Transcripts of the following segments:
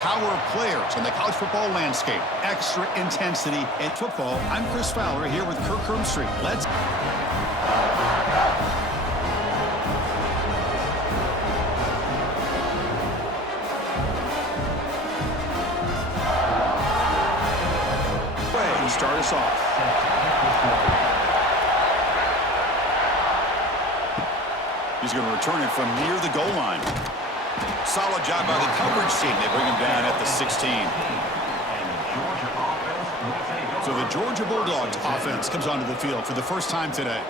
Power of players in the college football landscape. Extra intensity in football. I'm Chris Fowler here with Kirk Street. Let's... to start us off. He's going to return it from near the goal line. Solid job by the coverage team. They bring him down at the 16. So the Georgia Bulldogs offense comes onto the field for the first time today.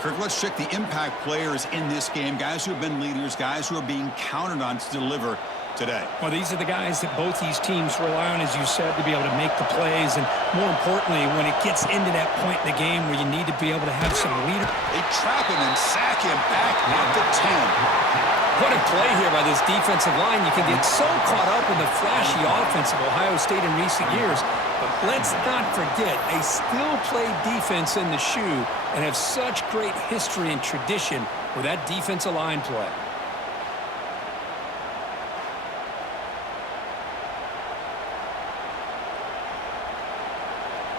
Kirk, let's check the impact players in this game. Guys who have been leaders, guys who are being counted on to deliver today. Well, these are the guys that both these teams rely on, as you said, to be able to make the plays. And more importantly, when it gets into that point in the game where you need to be able to have some leader. They trap him and sack him back at the 10. What a play here by this defensive line. You can get so caught up in the flashy offense of Ohio State in recent years. But let's not forget, they still play defense in the shoe and have such great history and tradition with that defensive line play.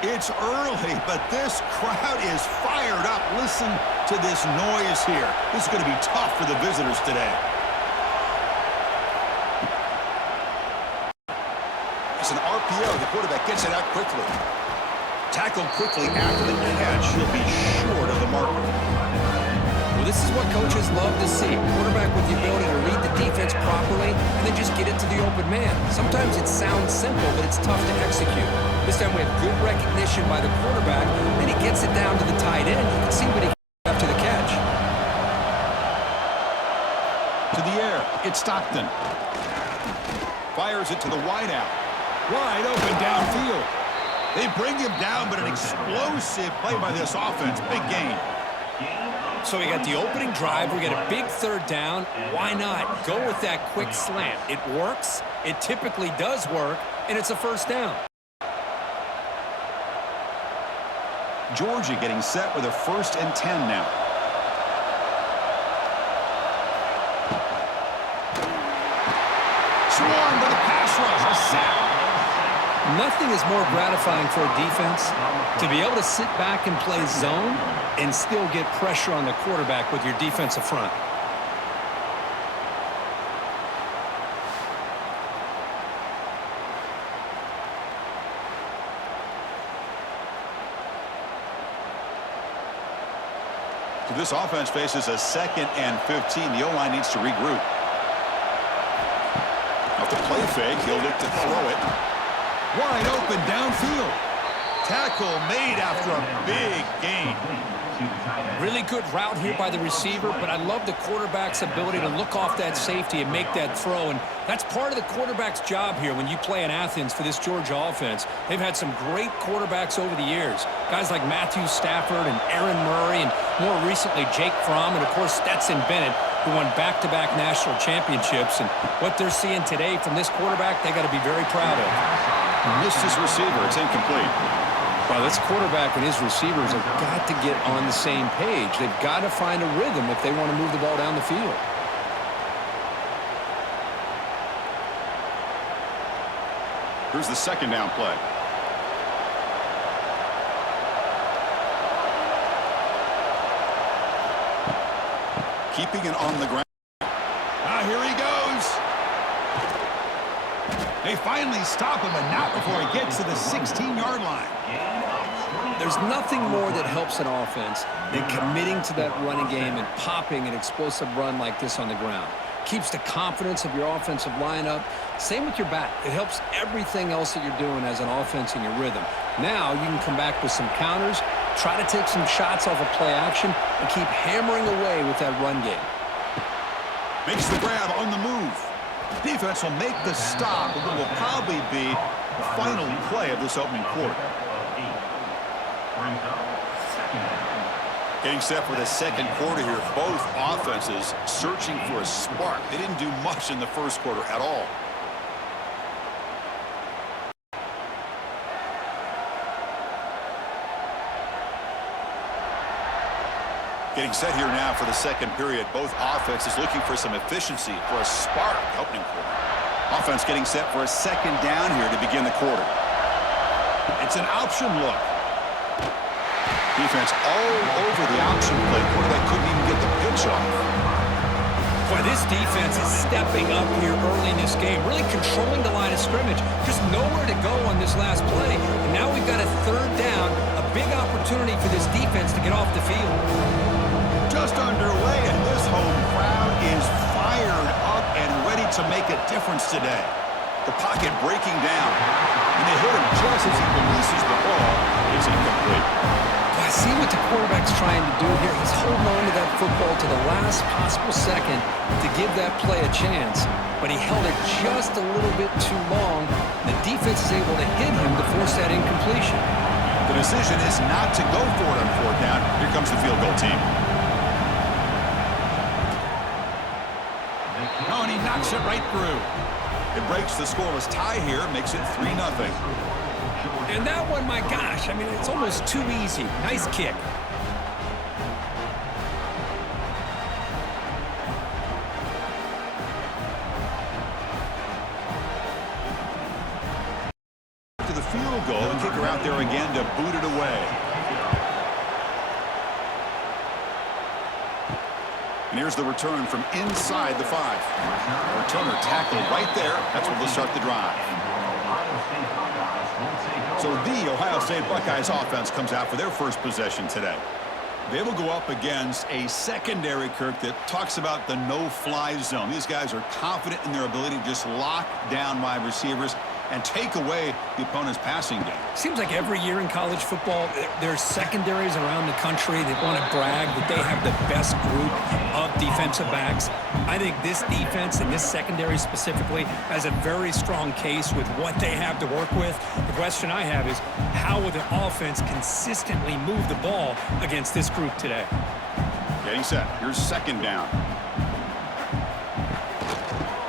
It's early, but this crowd is fired up. Listen to this noise here. This is going to be tough for the visitors today. It's an RPO. The quarterback gets it out quickly. Tackled quickly after the catch. He'll be short of the marker. Well, this is what coaches love to see. A quarterback with the ability to read the defense properly and then just get it to the open man. Sometimes it sounds simple, but it's tough to execute. This time we have good recognition by the quarterback. Then he gets it down to the tight end. You can see what he got after the catch. To the air. It's Stockton. Fires it to the wideout. Wide open downfield. They bring him down, but an explosive play by this offense. Big gain. So we got the opening drive. We got a big third down. Why not go with that quick slant? It works. It typically does work, and it's a first down. Georgia getting set with a 1st and 10 now. Swarmed by the pass rush. A sack. Nothing is more gratifying for a defense to be able to sit back and play zone and still get pressure on the quarterback with your defensive front. So this offense faces a 2nd and 15. The O-line needs to regroup. Off the play fake, he'll look to throw it. Wide open downfield. Tackle made after a big gain. Really good route here by the receiver, but I love the quarterback's ability to look off that safety and make that throw. And that's part of the quarterback's job here when you play in Athens for this Georgia offense. They've had some great quarterbacks over the years. Guys like Matthew Stafford and Aaron Murray, and more recently Jake Fromm, and of course Stetson Bennett, who won back-to-back national championships. And what they're seeing today from this quarterback, they got to be very proud of. Missed his receiver. It's incomplete. Well, this quarterback and his receivers have got to get on the same page. They've got to find a rhythm if they want to move the ball down the field. Here's the 2nd down play. Keeping it on the ground. Here he goes. They finally stop him, and not before he gets to the 16-yard line. There's nothing more that helps an offense than committing to that running game and popping an explosive run like this on the ground. Keeps the confidence of your offensive lineup. Same with your back. It helps everything else that you're doing as an offense in your rhythm. Now you can come back with some counters, try to take some shots off of play action, and keep hammering away with that run game. Makes the grab on the move. Defense will make the stop, but it will probably be the final play of this opening quarter. Getting set for the 2nd quarter here. Both offenses searching for a spark. They didn't do much in the 1st quarter at all. Getting set here now for the 2nd period. Both offenses looking for some efficiency for a spark opening quarter. Offense getting set for a second down here to begin the quarter. It's an option look. Defense all over the option play. Quarterback couldn't even get the pitch off. Boy, this defense is stepping up here early in this game, really controlling the line of scrimmage. Just nowhere to go on this last play. And now we've got a third down, a big opportunity for this defense to get off the field. Just underway, and this home crowd is fired up and ready to make a difference today. The pocket breaking down, and they hit him just as he releases the ball. It's incomplete. I see what the quarterback's trying to do here. He's holding on to that football to the last possible second to give that play a chance, but he held it just a little bit too long. The defense is able to hit him to force that incompletion. The decision is not to go for it on fourth down. Here comes the field goal team. Oh, and he knocks it right through. It breaks the scoreless tie here, makes it 3-0. And that one, my gosh, I mean, it's almost too easy. Nice kick. To the field goal, the kicker out there again to boot it away. And here's the return from inside the 5. Returner tackled right there. That's where they'll start the drive. So the Ohio State Buckeyes offense comes out for their first possession today. They will go up against a secondary, Kirk, that talks about the no-fly zone. These guys are confident in their ability to just lock down wide receivers and take away the opponent's passing game. Seems like every year in college football, there's secondaries around the country that want to brag that they have the best group of defensive backs. I think this defense and this secondary specifically has a very strong case with what they have to work with. The question I have is, how will the offense consistently move the ball against this group today? Getting set. Here's second down.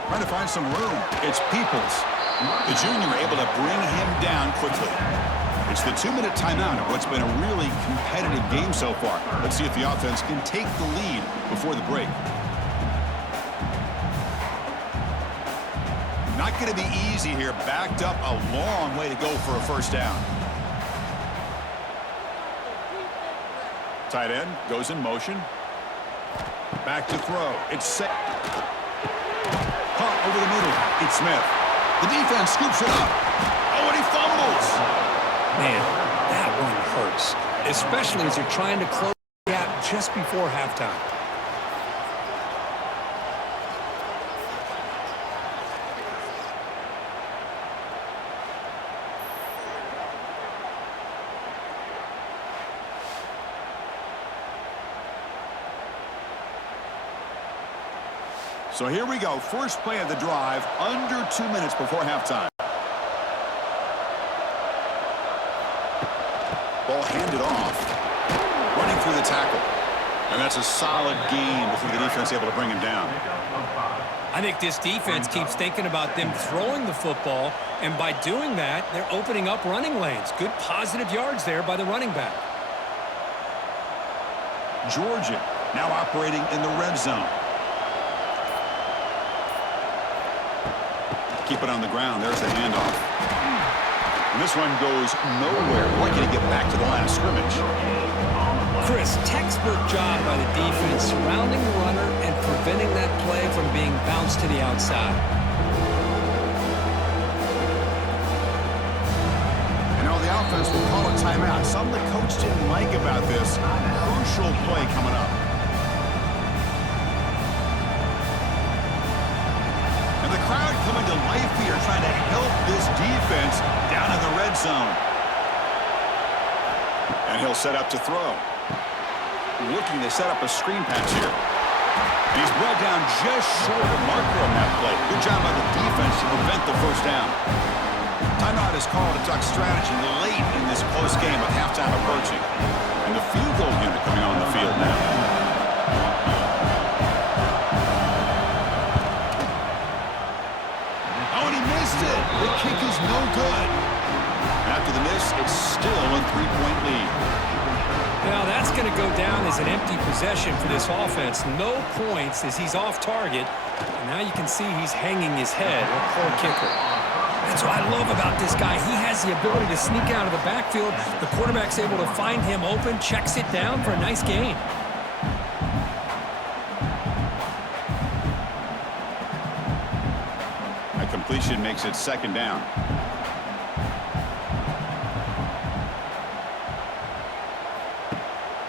Trying to find some room. It's Peoples. The junior able to bring him down quickly. It's the 2-minute timeout of what's been a really competitive game so far. Let's see if the offense can take the lead before the break. Not going to be easy here. Backed up a long way to go for a first down. Tight end goes in motion. Back to throw. It's set. Caught over the middle. It's Smith. The defense scoops it up. Oh, and he fumbles. Man, that one hurts, especially as you're trying to close the gap just before halftime. So here we go. First play of the drive, under 2 minutes before halftime. Ball handed off. Running through the tackle. And that's a solid gain before the defense able to bring him down. I think this defense keeps thinking about them throwing the football, and by doing that, they're opening up running lanes. Good positive yards there by the running back. Georgia now operating in the red zone. Keep it on the ground. There's the handoff. And this one goes nowhere. Lucky to get back to the line of scrimmage. Chris, textbook job by the defense surrounding the runner and preventing that play from being bounced to the outside. And now the offense will call a timeout. Something the coach didn't like about this. Crucial play coming up. And the crowd coming to life here, trying to help this defense down in the red zone. And he'll set up to throw. Looking to set up a screen pass here. And he's brought down just short of marker on that play. Good job by the defense to prevent the first down. Timeout is called to talk strategy late in this close game with halftime approaching. And the field goal unit coming on the field now. Oh, and he missed it. The kick is no good. And at after the miss, it's still a 3-point lead. Now that's going to go down as an empty possession for this offense. No points as he's off target. And now you can see he's hanging his head. A poor kicker. That's what I love about this guy. He has the ability to sneak out of the backfield. The quarterback's able to find him open, checks it down for a nice gain. A completion makes it 2nd down.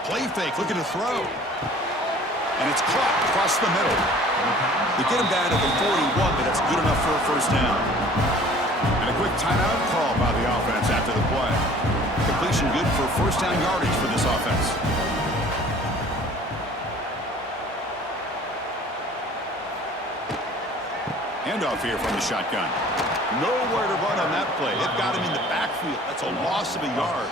Play fake, looking to throw. And it's caught across the middle. They get him down to the 41, but that's good enough for a 1st down. And a quick timeout call by the offense after the play. Completion good for 1st down yardage for this offense. Handoff here from the shotgun. Nowhere to run on that play. They've got him in the backfield. That's a loss of a yard.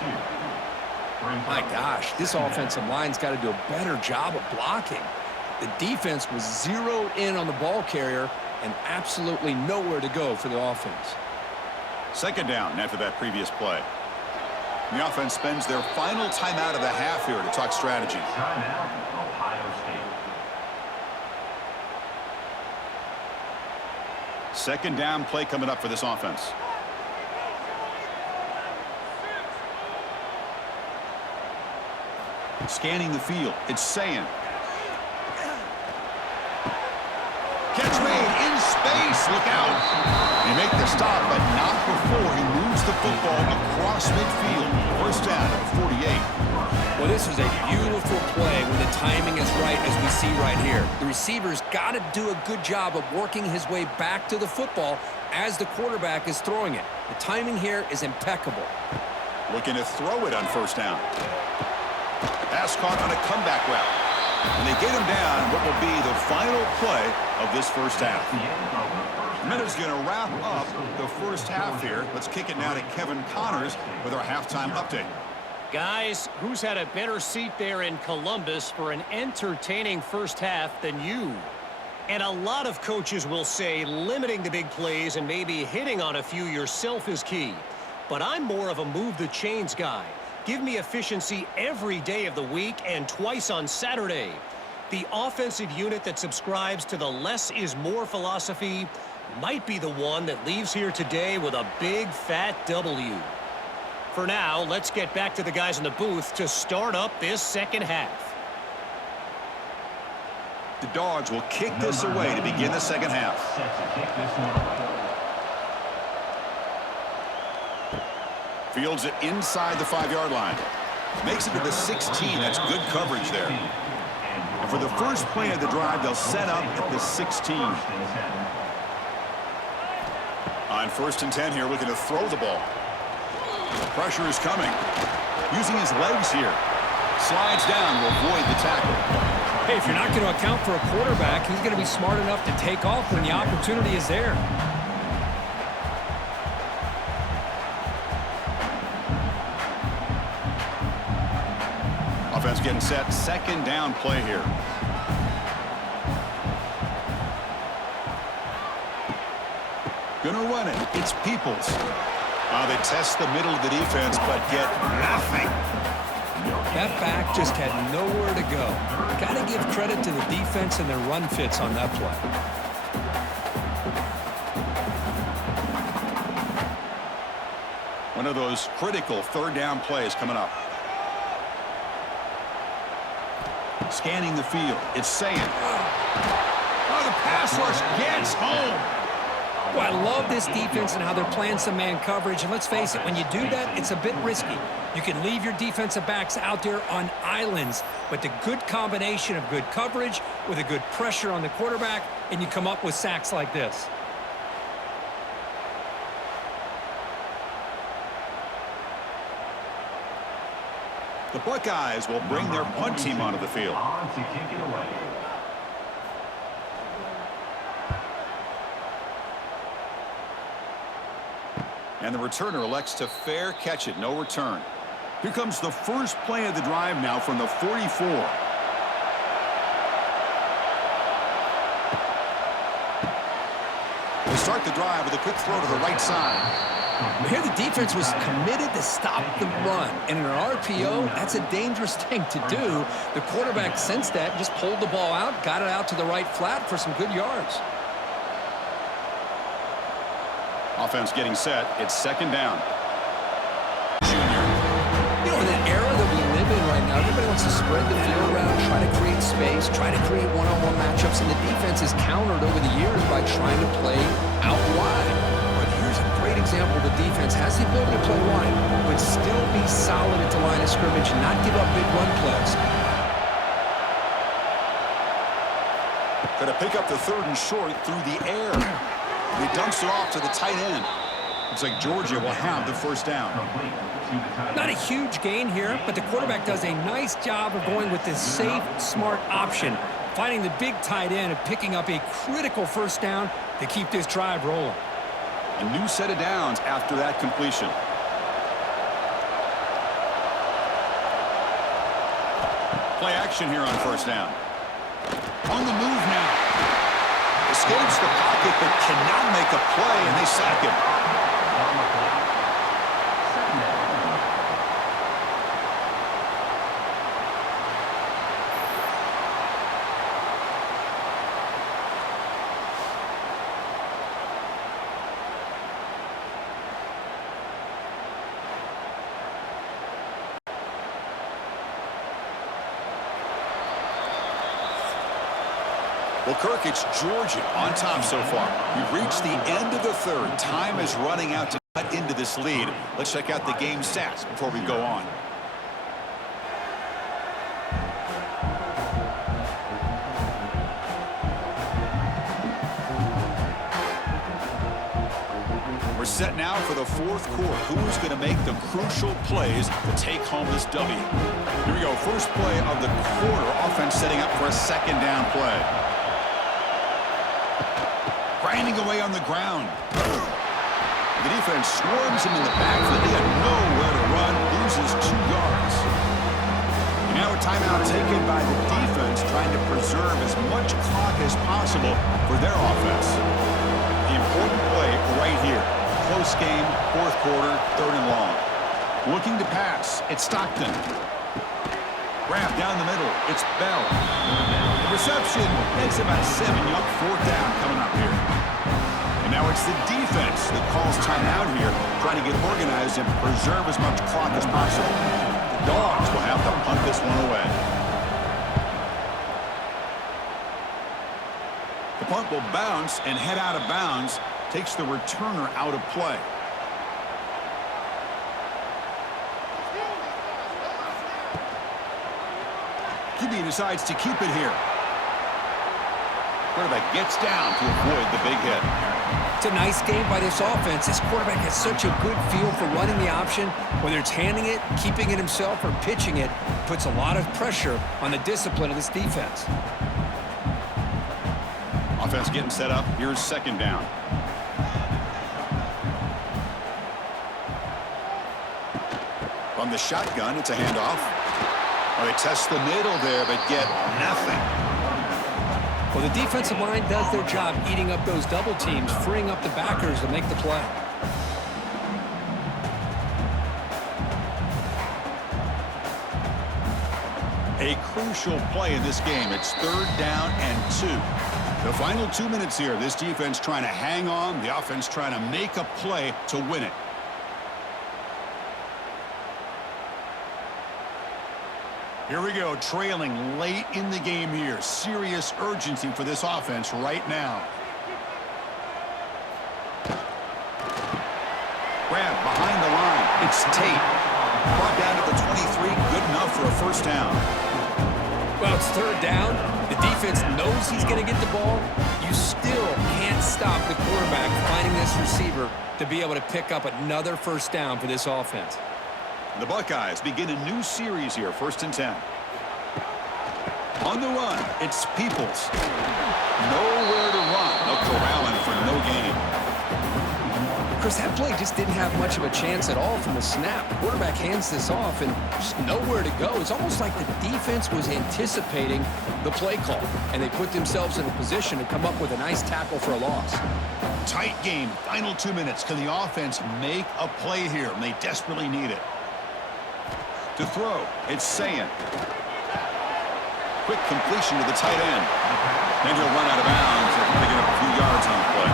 My gosh, this offensive line's got to do a better job of blocking. The defense was zeroed in on the ball carrier and absolutely nowhere to go for the offense. 2nd down after that previous play. The offense spends their final timeout of the half here to talk strategy. Timeout, Ohio State. 2nd down play coming up for this offense. Scanning the field. It's saying. Catch made in space. Look out. They make the stop, but not before he moves the football across midfield. 1st down at the 48. Well, this is a beautiful play when the timing is right, as we see right here. The receiver's got to do a good job of working his way back to the football as the quarterback is throwing it. The timing here is impeccable. Looking to throw it on 1st down. Pass caught on a comeback route. And they get him down what will be the final play of this 1st half. Minute's going to wrap up the 1st half here. Let's kick it now to Kevin Connors with our halftime update. Guys, who's had a better seat there in Columbus for an entertaining 1st half than you? And a lot of coaches will say limiting the big plays and maybe hitting on a few yourself is key. But I'm more of a move the chains guy. Give me efficiency every day of the week and twice on Saturday. The offensive unit that subscribes to the less is more philosophy might be the one that leaves here today with a big fat W. For now, let's get back to the guys in the booth to start up this 2nd half. The Dogs will kick this away to begin the 2nd half. Fields it inside the 5-yard line. Makes it to the 16. That's good coverage there. And for the first play of the drive, they'll set up at the 16. On 1st and 10 here, looking to throw the ball. Pressure is coming. Using his legs here. Slides down to avoid the tackle. Hey, if you're not going to account for a quarterback, he's going to be smart enough to take off when the opportunity is there. Offense getting set. 2nd down play here. Gonna run it. It's Peoples. They test the middle of the defense, but get nothing. That back just had nowhere to go. Got to give credit to the defense and their run fits on that play. One of those critical 3rd down plays coming up. Scanning the field. It's saying. Oh, the pass rush gets home. Well, I love this defense and how they're playing some man coverage. And let's face it, when you do that, it's a bit risky. You can leave your defensive backs out there on islands, but the good combination of good coverage with a good pressure on the quarterback, and you come up with sacks like this. The Buckeyes will bring their punt team onto the field. On to kick it away. And the returner elects to fair catch it. No return. Here comes the first play of the drive now from the 44. We'll start the drive with a quick throw to the right side. Here the defense was committed to stop the run. And in an RPO, that's a dangerous thing to do. The quarterback sensed that, just pulled the ball out, got it out to the right flat for some good yards. Offense getting set. It's second down. You know, in that era that we live in right now, everybody wants to spread the field around, try to create space, try to create one-on-one matchups, and the defense has countered over the years by trying to play out wide. But here's a great example. The defense has the ability to play wide, but still be solid at the line of scrimmage and not give up big run plays. Going to pick up the third and short through the air. He dumps it off to the tight end. Looks like Georgia will have the first down. Not a huge gain here, but the quarterback does a nice job of going with this safe, smart option, finding the big tight end and picking up a critical first down to keep this drive rolling. A new set of downs after that completion. Play action here on first down. On the move now. Escapes the pocket but cannot make a play, and they sack him. Well, Kirk, it's Georgia on top so far. We've reached the end of the third. Time is running out to cut into this lead. Let's check out the game stats before we go on. We're set now for the fourth quarter. Who's going to make the crucial plays to take home this W? Here we go. First play of the quarter. Offense setting up for a second down play. Grinding away on the ground. The defense swarms him in the backfield. He had nowhere to run. Loses 2 yards. And now a timeout taken by the defense, trying to preserve as much clock as possible for their offense. The important play right here. Close game, fourth quarter, third and long. Looking to pass. It's Stockton. Grab down the middle. It's Bell. The reception makes about 7-yard fourth down coming up here. And now it's the defense that calls timeout here, trying to get organized and preserve as much clock as possible. The Dogs will have to punt this one away. The punt will bounce and head out of bounds. Takes the returner out of play. QB decides to keep it here. Quarterback gets down to avoid the big hit. It's a nice game by this offense. This quarterback has such a good feel for running the option. Whether it's handing it, keeping it himself, or pitching it, puts a lot of pressure on the discipline of this defense. Offense getting set up. Here's second down. From the shotgun, it's a handoff. Well, they test the middle there, but get nothing. Well, the defensive line does their job eating up those double teams, freeing up the backers to make the play. A crucial play in this game. It's third down and 2. The final 2 minutes here. This defense trying to hang on. The offense trying to make a play to win it. Here we go, trailing late in the game here. Serious urgency for this offense right now. Grab behind the line. It's Tate. Brought down to the 23. Good enough for a first down. Well, it's third down. The defense knows he's going to get the ball. You still can't stop the quarterback finding this receiver to be able to pick up another first down for this offense. The Buckeyes begin a new series here, 1st and 10. On the run, it's Peoples. Nowhere to run. They'll corral him for no gain. Chris, that play just didn't have much of a chance at all from the snap. The quarterback hands this off and just nowhere to go. It's almost like the defense was anticipating the play call, and they put themselves in a position to come up with a nice tackle for a loss. Tight game. Final 2 minutes. Can the offense make a play here? And they desperately need it. To throw, it's Saying. Quick completion to the tight end. And he'll run out of bounds after picking up a few yards on the play.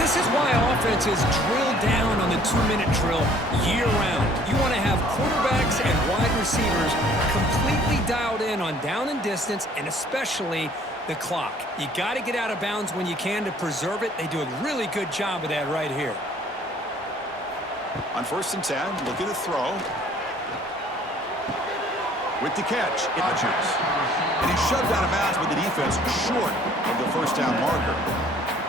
This is why offenses drill down on the 2-minute drill year-round. You want to have quarterbacks and wide receivers completely dialed in on down and distance, and especially the clock. You got to get out of bounds when you can to preserve it. They do a really good job of that right here. On 1st and 10, looking to throw. With the catch, Rodgers. And he's shoved out of bounds with the defense short of the first down marker.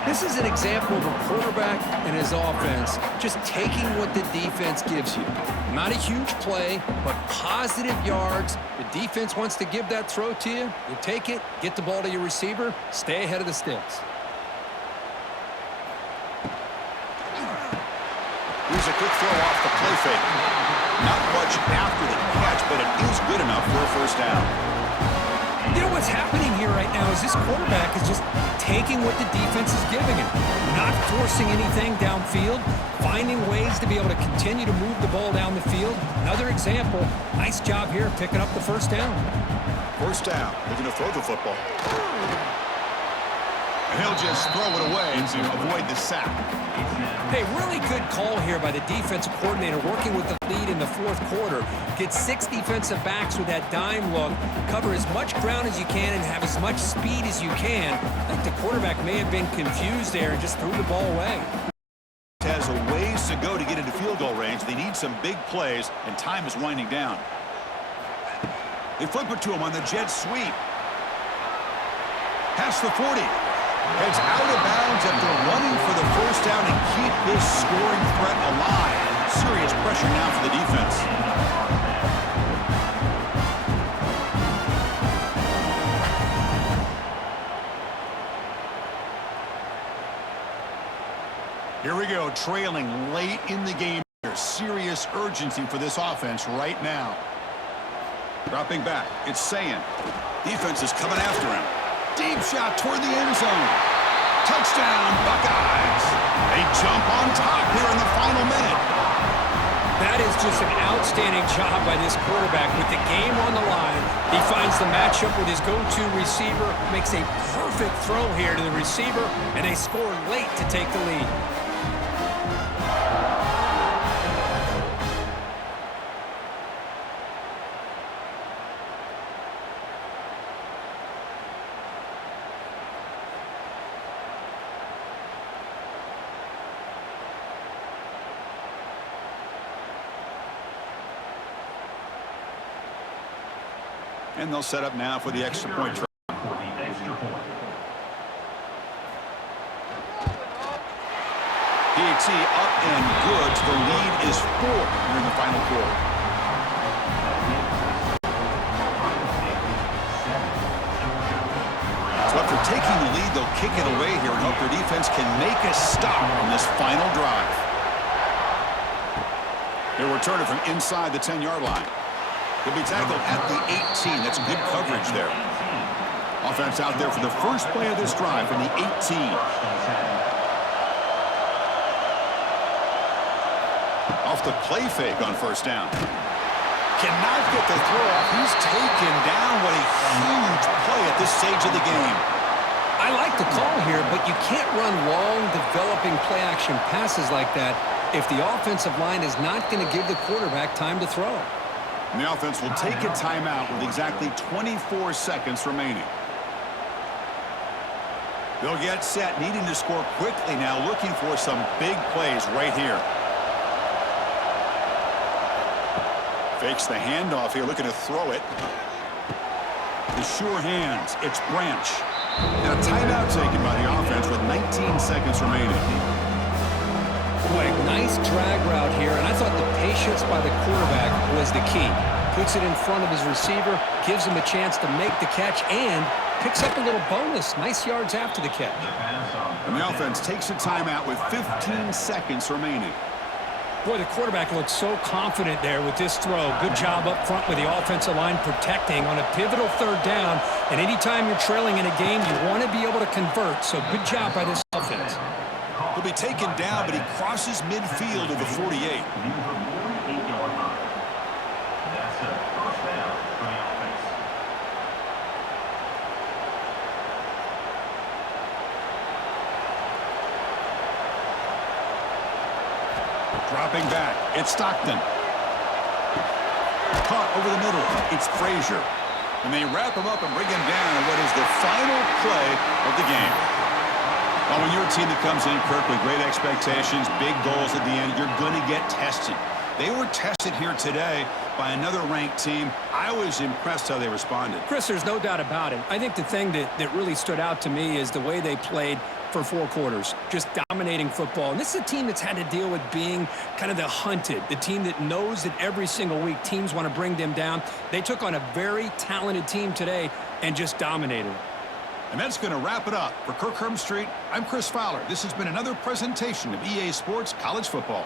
This is an example of a quarterback and his offense just taking what the defense gives you. Not a huge play, but positive yards. The defense wants to give that throw to you. You take it, get the ball to your receiver, stay ahead of the sticks. Here's a quick throw off the play fake. Not much after the catch, but it is good enough for a first down. You know what's happening here right now is this quarterback is just taking what the defense is giving him, not forcing anything downfield, finding ways to be able to continue to move the ball down the field. Another example, nice job here picking up the first down. First down, looking to throw the football. And he'll just throw it away to avoid the sack. Hey, really good call here by the defensive coordinator working with the lead in the 4th quarter. Get 6 defensive backs with that dime look, cover as much ground as you can, and have as much speed as you can. I think the quarterback may have been confused there and just threw the ball away. Has a ways to go to get into field goal range. They need some big plays, and time is winding down. They flip it to him on the jet sweep. Past the 40. Heads out of bounds after running for the first down and keep this scoring threat alive. Serious pressure now for the defense. Here we go, trailing late in the game. There's serious urgency for this offense right now. Dropping back, it's Saying. Defense is coming after him. Deep shot toward the end zone. Touchdown, Buckeyes. They jump on top here in the final minute. That is just an outstanding job by this quarterback with the game on the line. He finds the matchup with his go-to receiver, makes a perfect throw here to the receiver, and they score late to take the lead. And they'll set up now for the extra point try. PAT up and good. The lead is 4 here in the final quarter. So after taking the lead, they'll kick it away here and hope their defense can make a stop on this final drive. They'll return it from inside the 10-yard line. He'll be tackled at the 18. That's good coverage there. Offense out there for the first play of this drive from the 18. Off the play fake on first down. Cannot get the throw off. He's taken down. What a huge play at this stage of the game. I like the call here, but you can't run long, developing play-action passes like that if the offensive line is not going to give the quarterback time to throw. And the offense will take a timeout with exactly 24 seconds remaining. They'll get set, needing to score quickly now, looking for some big plays right here. Fakes the handoff here, looking to throw it. The sure hands, it's Branch. Now timeout taken by the offense with 19 seconds remaining. Boy, nice drag route here, and I thought the patience by the quarterback was the key. Puts it in front of his receiver, gives him a chance to make the catch, and picks up a little bonus. Nice yards after the catch. And the offense takes a timeout with 15 seconds remaining. Boy, the quarterback looks so confident there with this throw. Good job up front with the offensive line protecting on a pivotal third down. And anytime you're trailing in a game, you want to be able to convert. So good job by this offense. He'll be taken down, but he crosses midfield to the 48. Near the 48-yard line. That's a first down for the offense. Dropping back, it's Stockton. Caught over the middle, it's Frazier. And they wrap him up and bring him down in what is the final play of the game. Well, when you're a team that comes in, Kirk, with great expectations, big goals at the end, you're going to get tested. They were tested here today by another ranked team. I was impressed how they responded. Chris, there's no doubt about it. I think the thing that really stood out to me is the way they played for 4 quarters, just dominating football. And this is a team that's had to deal with being kind of the hunted, the team that knows that every single week teams want to bring them down. They took on a very talented team today and just dominated. And that's going to wrap it up. For Kirk Street, I'm Chris Fowler. This has been another presentation of EA Sports College Football.